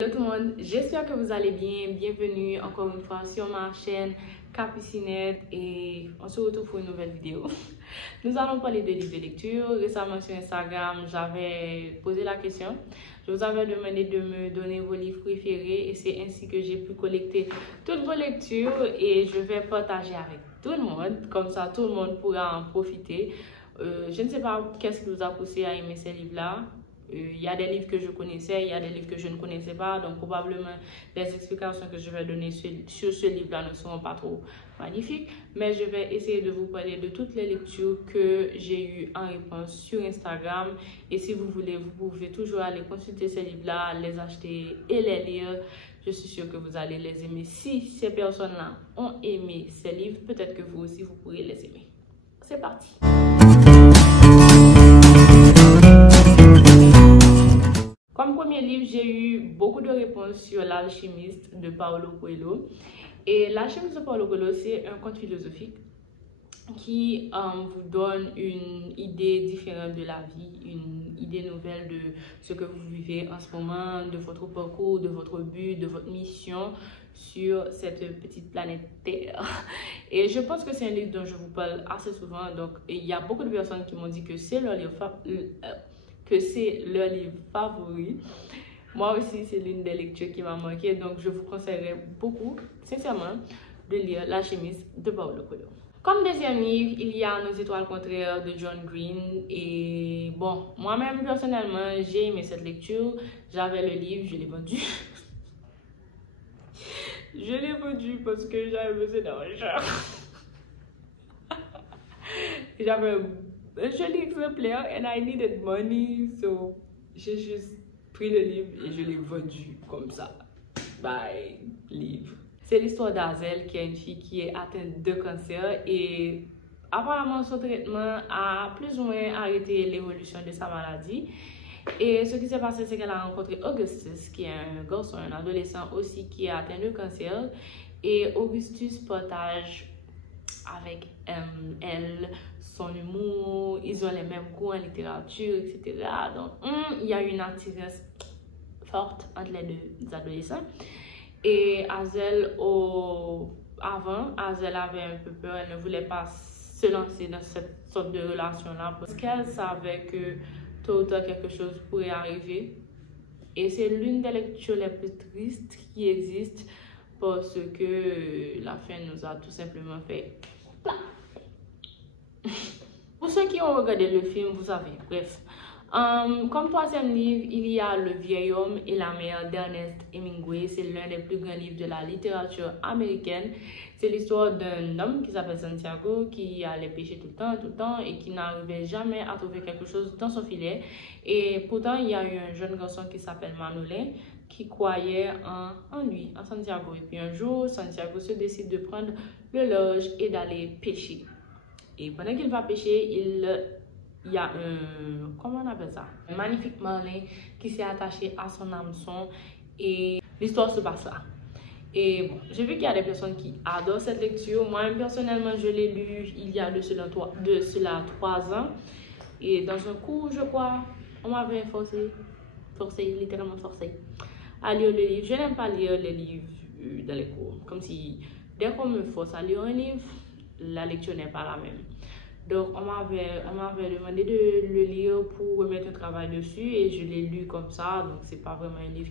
Hello tout le monde, j'espère que vous allez bien. Bienvenue encore une fois sur ma chaîne Capucinette et on se retrouve pour une nouvelle vidéo. Nous allons parler de livres de lecture. Récemment sur Instagram, j'avais posé la question. Je vous avais demandé de me donner vos livres préférés et c'est ainsi que j'ai pu collecter toutes vos lectures et je vais partager avec tout le monde. Comme ça, tout le monde pourra en profiter. Je ne sais pas qu'est-ce qui vous a poussé à aimer ces livres-là. Il y a des livres que je connaissais, il y a des livres que je ne connaissais pas, donc probablement les explications que je vais donner sur ce livre-là ne seront pas trop magnifiques, mais je vais essayer de vous parler de toutes les lectures que j'ai eues en réponse sur Instagram. Et si vous voulez, vous pouvez toujours aller consulter ces livres-là, les acheter et les lire. Je suis sûre que vous allez les aimer. Si ces personnes-là ont aimé ces livres, peut-être que vous aussi, vous pourrez les aimer. C'est parti! Comme premier livre, j'ai eu beaucoup de réponses sur L'Alchimiste de Paulo Coelho. Et L'Alchimiste de Paulo Coelho, c'est un conte philosophique qui vous donne une idée différente de la vie, une idée nouvelle de ce que vous vivez en ce moment, de votre parcours, de votre but, de votre mission sur cette petite planète Terre. Et je pense que c'est un livre dont je vous parle assez souvent. Donc, il y a beaucoup de personnes qui m'ont dit que c'est leur livre favori. Moi aussi, c'est l'une des lectures qui m'a marqué, donc je vous conseillerais beaucoup, sincèrement, de lire L'Alchimiste de Paulo Coelho. Comme deuxième livre, il y a Nos étoiles contraires de John Green. Et bon, moi-même, personnellement, j'ai aimé cette lecture. J'avais le livre, je l'ai vendu. Je l'ai vendu parce que j'avais besoin d'argent. J'avais un joli exemplaire and I needed money, so j'ai juste pris le livre et je l'ai vendu comme ça. Bye, livre. C'est l'histoire d'Azel, qui est une fille qui est atteinte de cancer et apparemment son traitement a plus ou moins arrêté l'évolution de sa maladie. Et ce qui s'est passé, c'est qu'elle a rencontré Augustus, qui est un garçon, un adolescent aussi qui est atteint de cancer. Et Augustus partage avec elle son humour, ils ont les mêmes goûts en littérature, etc. Donc, il y a une attirance forte entre les deux adolescents. Et Azel, avant, Azel avait un peu peur, elle ne voulait pas se lancer dans cette sorte de relation-là parce qu'elle savait que tôt ou tard quelque chose pourrait arriver. Et c'est l'une des lectures les plus tristes qui existent parce que la fin nous a tout simplement fait plat. Pour ceux qui ont regardé le film, vous savez, bref. Comme troisième livre, il y a Le vieil homme et la mer d'Ernest Hemingway. C'est l'un des plus grands livres de la littérature américaine. C'est l'histoire d'un homme qui s'appelle Santiago, qui allait pêcher tout le temps, et qui n'arrivait jamais à trouver quelque chose dans son filet. Et pourtant, il y a eu un jeune garçon qui s'appelle Manolin, qui croyait en lui, en Santiago. Et puis un jour, Santiago se décide de prendre le large et d'aller pêcher. Et pendant qu'il va pêcher, il y a comment on appelle ça? Un magnifique marlin qui s'est attaché à son hameçon et l'histoire se passe là. Et bon, j'ai vu qu'il y a des personnes qui adorent cette lecture. Moi, personnellement, je l'ai lu il y a de cela 3 ans. Et dans un cours, je crois, on m'avait forcé, littéralement forcé, à lire le livre. Je n'aime pas lire les livres dans les cours. Comme si, dès qu'on me force à lire un livre, la lecture n'est pas la même. Donc, on m'avait demandé de le lire pour remettre un travail dessus et je l'ai lu comme ça. Donc, c'est pas vraiment un livre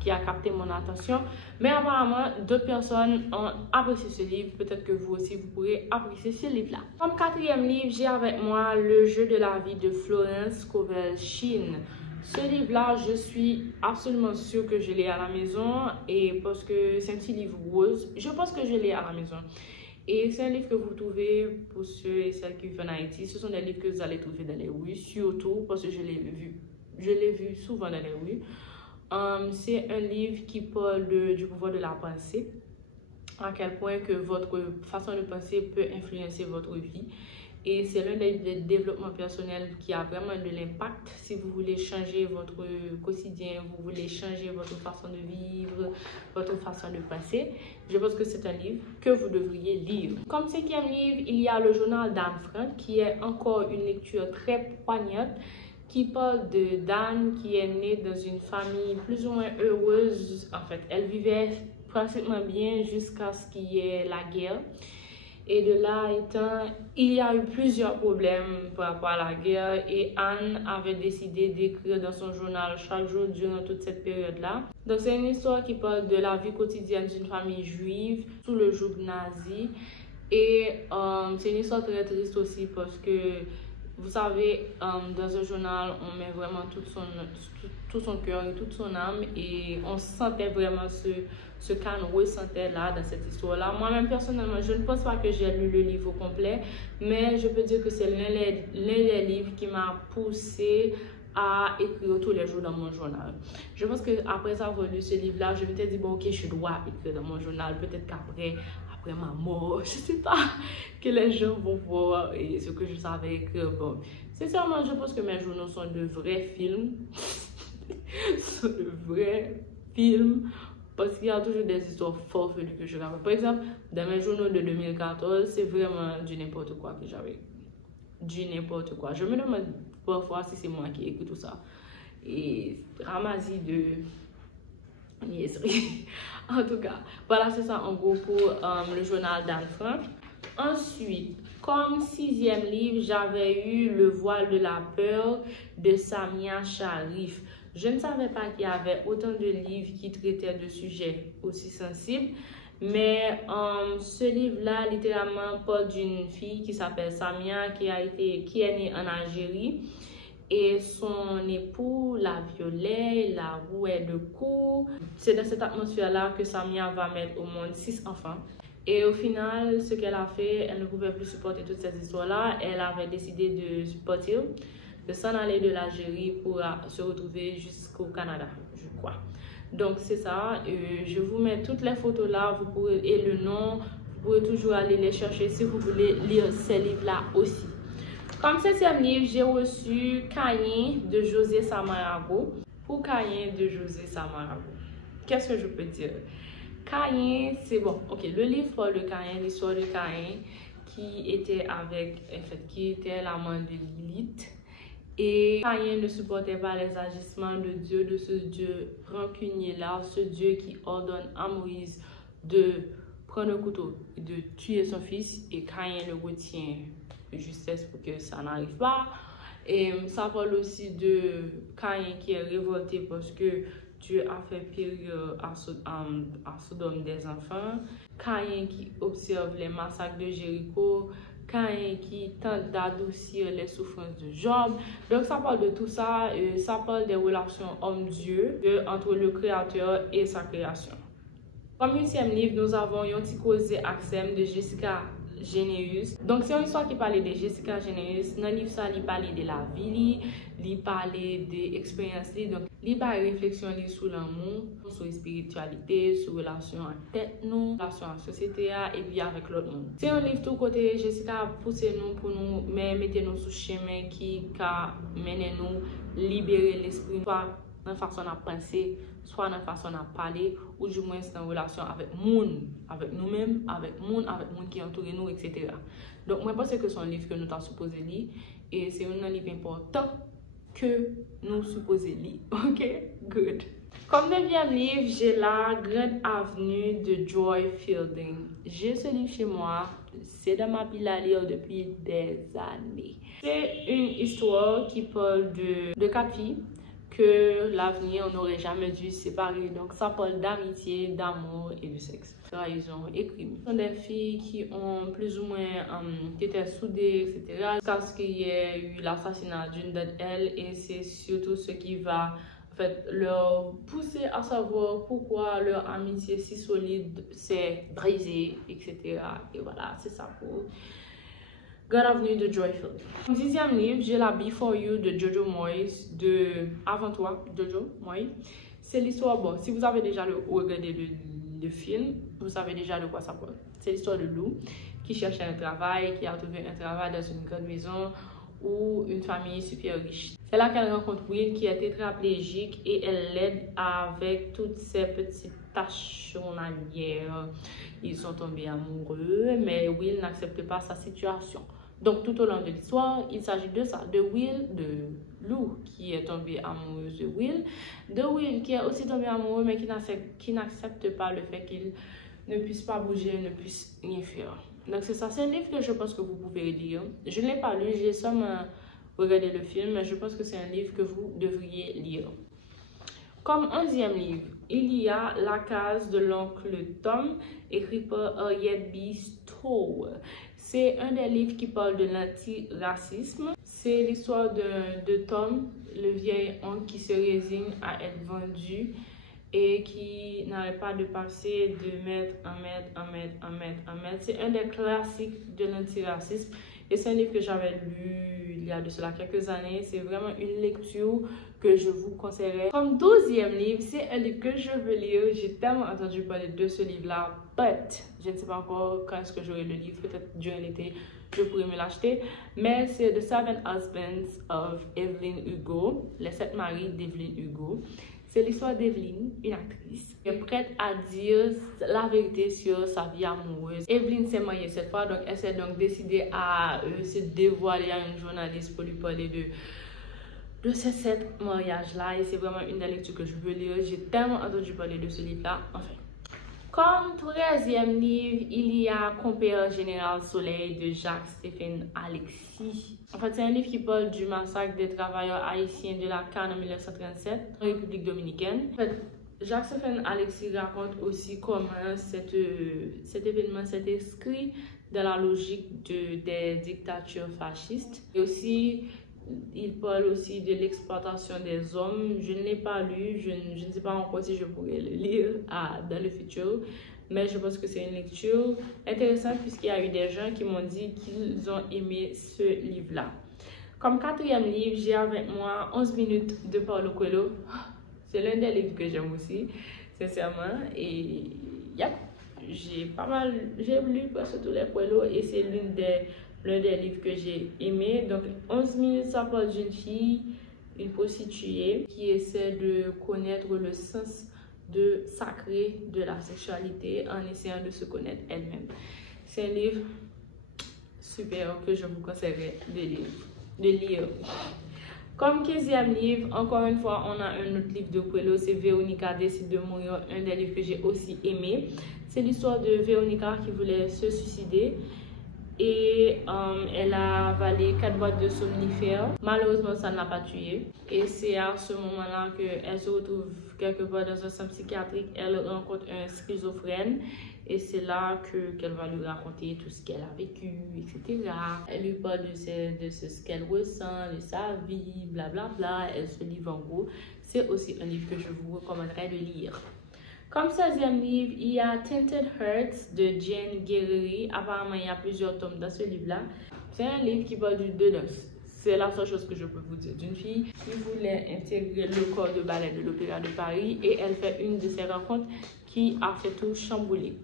qui a capté mon attention. Mais apparemment, d'autres personnes ont apprécié ce livre. Peut-être que vous aussi, vous pourrez apprécier ce livre-là. Comme quatrième livre, j'ai avec moi Le jeu de la vie de Florence Scovel Shinn. Ce livre-là, je suis absolument sûre que je l'ai à la maison et parce que c'est un petit livre rose. Je pense que je l'ai à la maison. Et c'est un livre que vous trouvez pour ceux et celles qui vivent en Haïti. Ce sont des livres que vous allez trouver dans les rues, surtout parce que je l'ai vu souvent dans les rues. C'est un livre qui parle du pouvoir de la pensée, à quel point que votre façon de penser peut influencer votre vie. Et c'est l'un des développements personnels qui a vraiment de l'impact. Si vous voulez changer votre quotidien, vous voulez changer votre façon de vivre, votre façon de penser, je pense que c'est un livre que vous devriez lire. Comme cinquième livre, il y a Le journal d'Anne Frank, qui est encore une lecture très poignante. qui parle de Dan qui est née dans une famille plus ou moins heureuse. En fait, elle vivait pratiquement bien jusqu'à ce qu'il y ait la guerre. Et de là étant, il y a eu plusieurs problèmes par rapport à la guerre et Anne avait décidé d'écrire dans son journal chaque jour durant toute cette période-là. Donc c'est une histoire qui parle de la vie quotidienne d'une famille juive sous le joug nazi. Et c'est une histoire très triste aussi parce que, vous savez, dans un journal, on met vraiment tout son cœur et toute son âme et on sentait vraiment ce qu'Anne ressentait là dans cette histoire-là. Moi-même, personnellement, je ne pense pas que j'ai lu le livre au complet, mais je peux dire que c'est l'un des livres qui m'a poussé à écrire tous les jours dans mon journal. Je pense qu'après avoir lu ce livre-là, je m'étais dit, bon, ok, je dois écrire dans mon journal. Peut-être qu'après ma mort, je sais pas, que les gens vont voir et ce que je savais écrire. Bon, sincèrement, je pense que mes journaux sont de vrais films. Sont de vrais films. Parce qu'il y a toujours des histoires farfelues que je raconte. Par exemple, dans mes journaux de 2014, c'est vraiment du n'importe quoi que j'avais. Du n'importe quoi. Je me demande parfois si c'est moi qui écris tout ça. Et ramassis de niaiseries. En tout cas, voilà, c'est ça en gros pour le journal d'Anne Frank. Ensuite, comme 6e livre, j'avais eu Le voile de la peur de Samia Sharif. Je ne savais pas qu'il y avait autant de livres qui traitaient de sujets aussi sensibles. Mais ce livre-là, littéralement, parle d'une fille qui s'appelle Samia, qui est née en Algérie. Et son époux la violait, la rouait de coups. C'est dans cette atmosphère-là que Samia va mettre au monde 6 enfants. Et au final, ce qu'elle a fait, elle ne pouvait plus supporter toutes ces histoires-là. Elle avait décidé de partir, de s'en aller de l'Algérie pour se retrouver jusqu'au Canada, je crois. Donc c'est ça, je vous mets toutes les photos là, vous pourrez, et le nom, vous pourrez toujours aller les chercher si vous voulez lire ces livres-là aussi. Comme 7e livre, j'ai reçu Caïn de José Samarago. Pour Caïn de José Samarago, qu'est-ce que je peux dire? Caïn, c'est bon, ok, le livre parle de Caïn, l'histoire de Caïn qui était qui était l'amant de Lilith. Et Caïn ne supportait pas les agissements de Dieu, de ce Dieu rancunier-là, ce Dieu qui ordonne à Moïse de prendre un couteau et de tuer son fils. Et Caïn le retient de justesse pour que ça n'arrive pas. Et ça parle aussi de Caïn qui est révolté parce que Dieu a fait périr à Sodome des enfants. Caïn qui observe les massacres de Jéricho. Caïn qui tente d'adoucir les souffrances de Job. Donc ça parle de tout ça, ça parle des relations homme-dieu entre le créateur et sa création. Comme 8e livre, nous avons Yon ti Koze Aksem de Jessica Généus. Donc c'est une histoire qui parlait de Jessica Généus. Dans le livre ça, il parlait de la vie, il parlait des expériences, donc il parlait de réflexion sur l'amour, sur la spiritualité, sur la relation en tête nous, relation en société et puis avec l'autre monde. C'est un livre tout côté Jessica a poussé nous pour nous mettre nous sur chemin qui a mené nous libérer l'esprit, soit dans la façon de penser, soit dans la façon de parler, ou du moins en relation avec monde, avec nous-mêmes, avec monde qui entoure nous, etc. Donc, moi, je pense que c'est un livre que nous sommes supposés lire, et c'est un livre important que nous supposons lire. Ok? Good. Comme 9e livre, j'ai La Grande Avenue de Joy Fielding. J'ai ce livre chez moi, c'est dans ma pile à lire depuis des années. C'est une histoire qui parle de 4 filles que l'avenir, on n'aurait jamais dû se séparer. Donc, ça parle d'amitié, d'amour et de sexe. Trahison et crime. Ce sont des filles qui ont plus ou moins, qui étaient soudées, etc. Jusqu'à ce qu'il y ait eu l'assassinat d'une d'entre elles. Et c'est surtout ce qui va, en fait, leur pousser à savoir pourquoi leur amitié si solide s'est brisée, etc. Et voilà, c'est ça pour Grande Avenue de Joy Fielding. 10e livre, j'ai la Before You de Jojo Moyes, de Avant toi, Jojo Moyes. C'est l'histoire, bon, si vous avez déjà regardé le film, vous savez déjà de quoi ça parle. C'est l'histoire de Lou qui cherchait un travail, qui a trouvé un travail dans une grande maison ou une famille super riche. C'est là qu'elle rencontre Will qui est tétraplégique et elle l'aide avec toutes ses petites tâches journalières. Ils sont tombés amoureux, mais Will n'accepte pas sa situation. Donc tout au long de l'histoire, il s'agit de ça, de Will, de Lou qui est tombée amoureuse de Will qui est aussi tombé amoureux mais qui n'accepte pas le fait qu'il ne puisse pas bouger, ne puisse rien faire. Donc c'est ça, c'est un livre que je pense que vous pouvez lire. Je ne l'ai pas lu, j'ai seulement regardé le film, mais je pense que c'est un livre que vous devriez lire. Comme 11e livre, il y a La case de l'oncle Tom, écrit par Harriet B. Stowe. C'est un des livres qui parle de l'antiracisme. C'est l'histoire de Tom, le vieil oncle qui se résigne à être vendu et qui n'arrête pas de passer de mètre en mètre en mètre en mètre en mètre. C'est un des classiques de l'antiracisme et c'est un livre que j'avais lu il y a de cela quelques années. C'est vraiment une lecture que je vous conseillerais. Comme 12e livre, c'est un livre que je veux lire. J'ai tellement entendu parler de ce livre-là, but je ne sais pas encore quand est-ce que j'aurai le livre. Peut-être durant l'été, je pourrais me l'acheter. Mais c'est The Seven Husbands of Evelyn Hugo, les 7 maris d'Evelyn Hugo. C'est l'histoire d'Evelyn, une actrice, qui est prête à dire la vérité sur sa vie amoureuse. Evelyn s'est mariée cette fois, donc elle s'est donc décidée à se dévoiler à une journaliste pour lui parler de ces 7 mariages-là. Et c'est vraiment une des lectures que je veux lire. J'ai tellement entendu parler de ce livre-là. Enfin, comme 13e livre, il y a Compère Général Soleil de Jacques-Stéphane Alexis. En fait, c'est un livre qui parle du massacre des travailleurs haïtiens de la Cannes en 1937 en République dominicaine. En fait, Jacques-Stéphane Alexis raconte aussi comment cet événement s'est inscrit dans la logique des dictatures fascistes. Et aussi, il parle aussi de l'exploitation des hommes. Je ne l'ai pas lu, je ne sais pas encore si je pourrais le lire dans le futur. Mais je pense que c'est une lecture intéressante puisqu'il y a eu des gens qui m'ont dit qu'ils ont aimé ce livre-là. Comme 4e livre, j'ai avec moi 11 minutes de Paulo Coelho. C'est l'un des livres que j'aime aussi, sincèrement. Et j'ai lu presque tous les Coelho et c'est l'un des livres que j'ai aimé. Donc 11 minutes, ça parle d'une fille, une prostituée qui essaie de connaître le sens sacré de la sexualité en essayant de se connaître elle-même. C'est un livre super que je vous conseillerais de lire. Comme 15e livre, encore une fois, on a un autre livre de Coelho, c'est Véronica décide de mourir, un des livres que j'ai aussi aimé. C'est l'histoire de Véronica qui voulait se suicider et elle a avalé 4 boîtes de somnifères. Malheureusement, ça ne l'a pas tuée. Et c'est à ce moment-là qu'elle se retrouve quelque part dans un centre psychiatrique. Elle rencontre un schizophrène et c'est là qu'elle va lui raconter tout ce qu'elle a vécu, etc. Elle lui parle de ce qu'elle ressent, de sa vie, blablabla. Bla bla. Elle se livre en gros. C'est aussi un livre que je vous recommanderais de lire. Comme 16e livre, il y a Tinted Hearts de Jane Guerrieri. Apparemment, il y a plusieurs tomes dans ce livre-là. C'est un livre qui parle de noces. C'est la seule chose que je peux vous dire d'une fille qui voulait intégrer le corps de ballet de l'Opéra de Paris et elle fait une de ses rencontres qui a fait tout chambouler.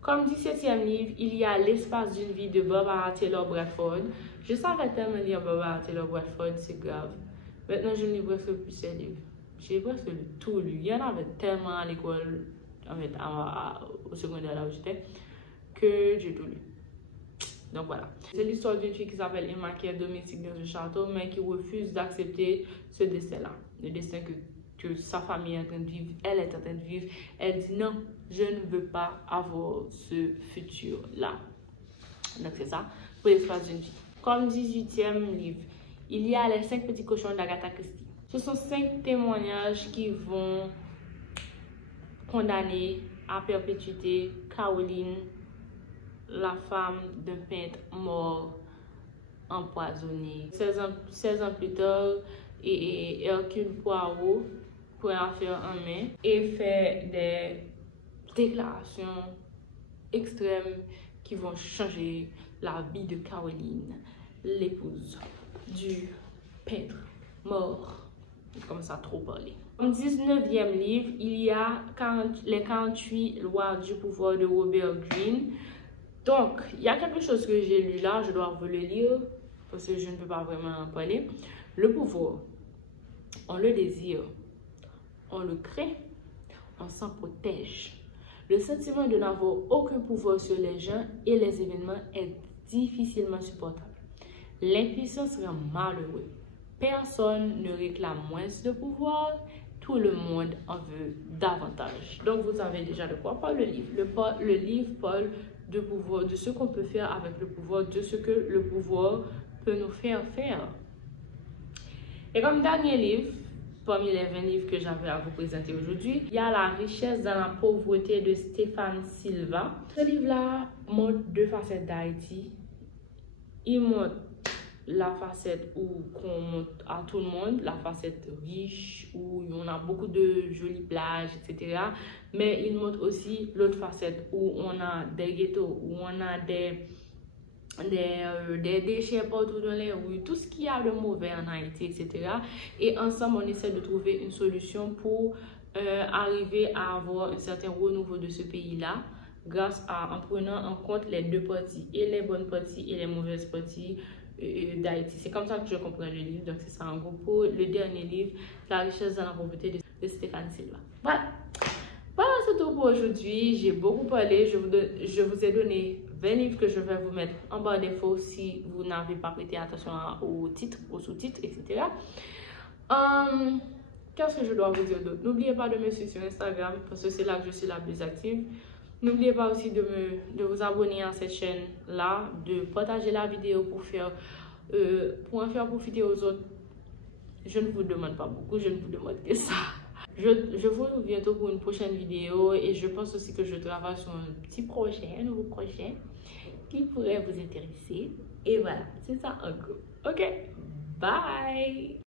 Comme 17e livre, il y a L'espace d'une vie de Barbara Taylor Bradford. Je savais tellement lire Barbara Taylor Bradford, c'est grave. Maintenant, je ne lis presque plus ces livres. J'ai presque tout lu. Il y en avait tellement à l'école, en fait, au secondaire là où j'étais, que j'ai tout lu. Donc voilà. C'est l'histoire d'une fille qui s'appelle Emma qui est domestique dans un château, mais qui refuse d'accepter ce destin-là. Le destin que sa famille est en train de vivre, elle est en train de vivre. Elle dit non, je ne veux pas avoir ce futur-là. Donc c'est ça pour l'espace d'une vie. Comme 18e livre, il y a Les 5 petits cochons d'Agatha Christie. Ce sont 5 témoignages qui vont condamner à perpétuité Caroline, la femme d'un peintre mort empoisonné. 16 ans plus tard, et Hercule Poirot prend l'affaire en main et fait des déclarations extrêmes qui vont changer la vie de Caroline, l'épouse du peintre mort. Comme ça, trop parler. Au 19e livre, il y a les 48 lois du pouvoir de Robert Greene. Donc, il y a quelque chose que j'ai lu là, je dois vous le lire parce que je ne peux pas vraiment en parler. Le pouvoir, on le désire, on le crée, on s'en protège. Le sentiment de n'avoir aucun pouvoir sur les gens et les événements est difficilement supportable. L'impuissance rend malheureux. Personne ne réclame moins de pouvoir, tout le monde en veut davantage. Donc vous savez déjà de quoi parle le livre. Le livre parle de pouvoir, de ce qu'on peut faire avec le pouvoir, de ce que le pouvoir peut nous faire faire. Et comme dernier livre, parmi les 20 livres que j'avais à vous présenter aujourd'hui, il y a La richesse dans la pauvreté de Stéphane Silva. Ce livre-là montre deux facettes d'Haïti. Il montre la facette où qu'on montre à tout le monde, la facette riche, où on a beaucoup de jolies plages, etc. Mais il montre aussi l'autre facette où on a des ghettos, où on a des déchets partout dans les rues, tout ce qu'il y a de mauvais en Haïti, etc. Et ensemble, on essaie de trouver une solution pour arriver à avoir un certain renouveau de ce pays-là, en prenant en compte les deux parties, et les bonnes parties et les mauvaises parties d'Haïti. C'est comme ça que je comprends le livre. Donc c'est ça en gros pour le dernier livre, La richesse dans la pauvreté de Stéphane Silva. Voilà. Voilà, c'est tout pour aujourd'hui. J'ai beaucoup parlé. Je vous ai donné 20 livres que je vais vous mettre en barre d'infos si vous n'avez pas prêté attention aux titres, aux sous-titres, etc. Qu'est-ce que je dois vous dire d'autre? N'oubliez pas de me suivre sur Instagram parce que c'est là que je suis la plus active. N'oubliez pas aussi de vous abonner à cette chaîne-là, de partager la vidéo pour en faire profiter aux autres. Je ne vous demande pas beaucoup, je ne vous demande que ça. Je vous retrouve bientôt pour une prochaine vidéo et je pense aussi que je travaille sur un petit projet, un nouveau projet qui pourrait vous intéresser. Et voilà, c'est ça en gros. Ok, bye!